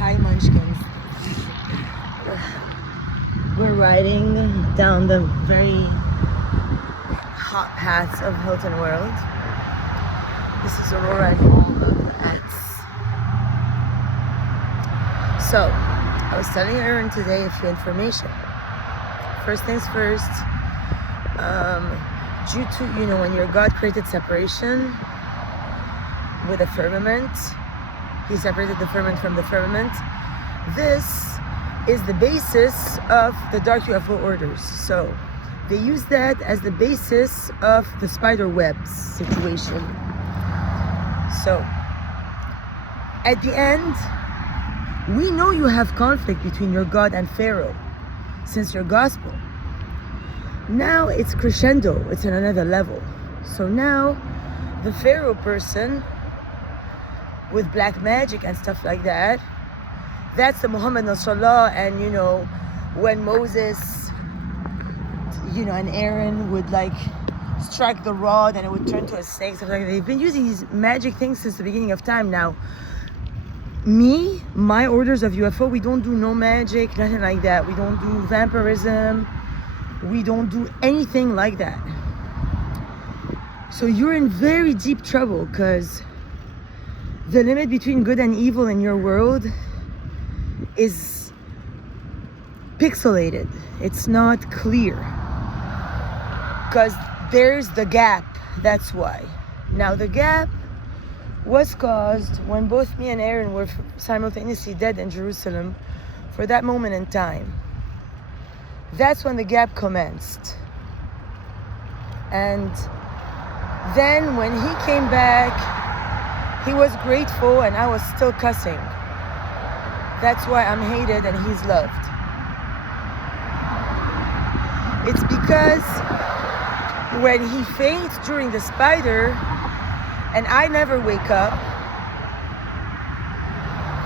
Hi, Munchkins. We're riding down the very hot paths of Hilton World. This is Aurora and all of the X. So, I was telling Aaron today a few information. First things first, due to, when your God created separation with the firmament, He separated the firmament from the firmament. This is the basis of the dark UFO orders. So they use that as the basis of the spider webs situation. So at the end, we know you have conflict between your God and Pharaoh since your gospel. Now it's crescendo, it's on another level. So now the Pharaoh person with black magic and stuff like that, that's the Muhammad Nasrallah. And when Moses and Aaron would strike the rod and it would turn to a snake, stuff like that. They've been using these magic things since the beginning of time. Now my orders of UFO, we don't do no magic, nothing like that. We don't do vampirism, we don't do anything like that. So you're in very deep trouble, because the limit between good and evil in your world is pixelated. It's not clear. Because there's the gap, that's why. Now the gap was caused when both me and Aaron were simultaneously dead in Jerusalem for that moment in time. That's when the gap commenced. And then when he came back, he was grateful and I was still cussing. That's why I'm hated and he's loved. It's because when he faints during the spider and I never wake up,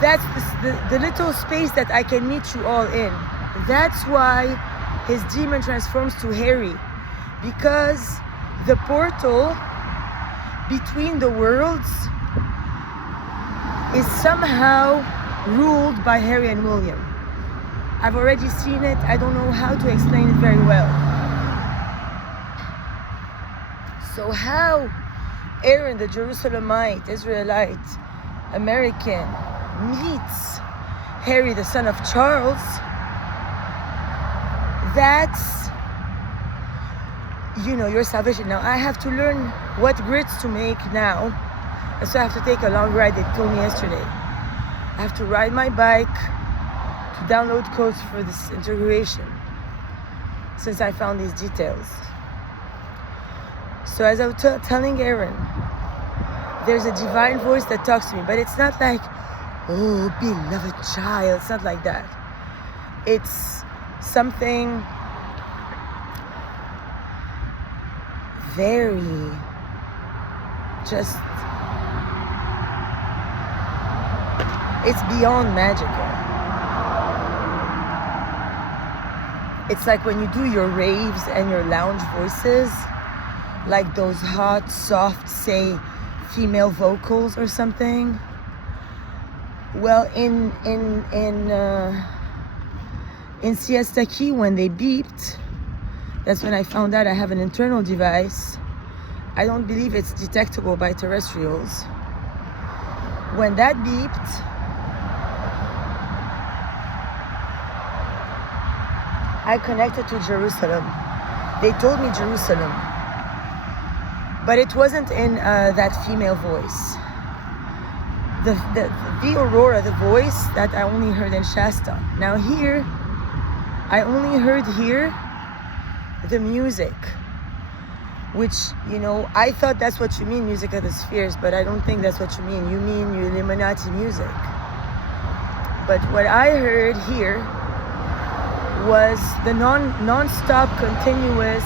that's the little space that I can meet you all in. That's why his demon transforms to Harry, because the portal between the worlds is somehow ruled by Harry and William. I've already seen it. I don't know how to explain it very well. So how Aaron, the Jerusalemite, Israelite, American, meets Harry, the son of Charles, that's, your salvation. Now I have to learn what grits to make now. And so I have to take a long ride, they told me yesterday. I have to ride my bike to download codes for this integration, since I found these details. So as I was telling Aaron, there's a divine voice that talks to me, but it's not like, oh, beloved child. It's not like that. It's something very just, it's beyond magical. It's like when you do your raves and your lounge voices, like those hot, soft, say, female vocals or something. Well, in Siesta Key, when they beeped, that's when I found out I have an internal device. I don't believe it's detectable by terrestrials. When that beeped, I connected to Jerusalem. They told me Jerusalem, but it wasn't in that female voice. The Aurora, the voice that I only heard in Shasta. Now here, I only heard here the music, which, I thought that's what you mean, music of the spheres, but I don't think that's what you mean. You mean your Illuminati music. But what I heard here was the non-stop continuous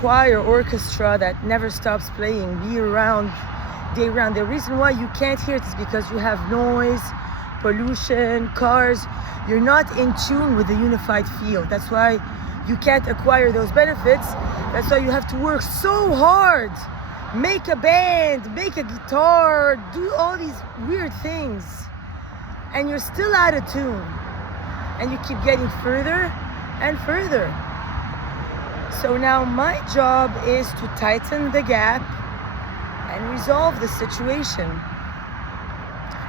choir orchestra that never stops playing year round, day round. The reason why you can't hear it is because you have noise, pollution, cars. You're not in tune with the unified field. That's why you can't acquire those benefits. That's why you have to work so hard. Make a band, make a guitar, do all these weird things and you're still out of tune, and you keep getting further and further. So now my job is to tighten the gap and resolve the situation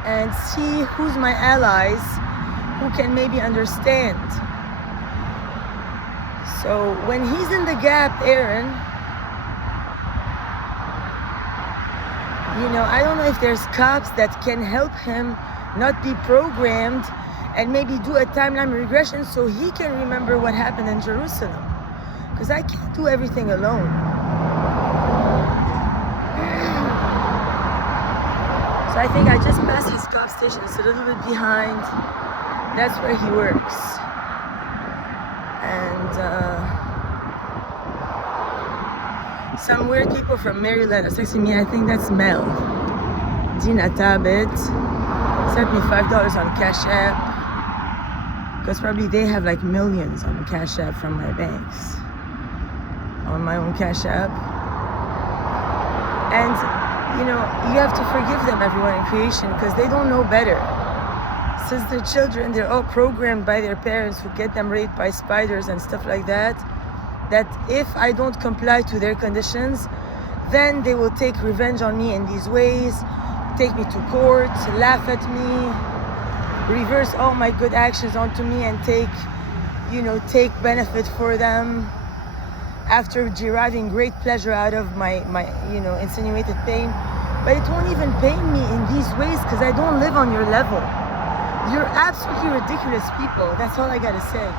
and see who's my allies who can maybe understand. So when he's in the gap, Aaron, I don't know if there's cops that can help him not be programmed and maybe do a timeline regression so he can remember what happened in Jerusalem. Because I can't do everything alone. So I think I just passed his cop station. It's a little bit behind. That's where he works. And some weird people from Maryland are texting me. I think that's Mel. Dina Tabit sent me $5 on Cash App. Because probably they have like millions on Cash App from my banks. On my own Cash App. And you have to forgive them, everyone in creation, because they don't know better. Since they're children, they're all programmed by their parents who get them raped by spiders and stuff like that, that if I don't comply to their conditions, then they will take revenge on me in these ways, take me to court, laugh at me, reverse all my good actions onto me and take benefit for them after deriving great pleasure out of my insinuated pain. But it won't even pain me in these ways because I don't live on your level. You're absolutely ridiculous people. That's all I gotta say.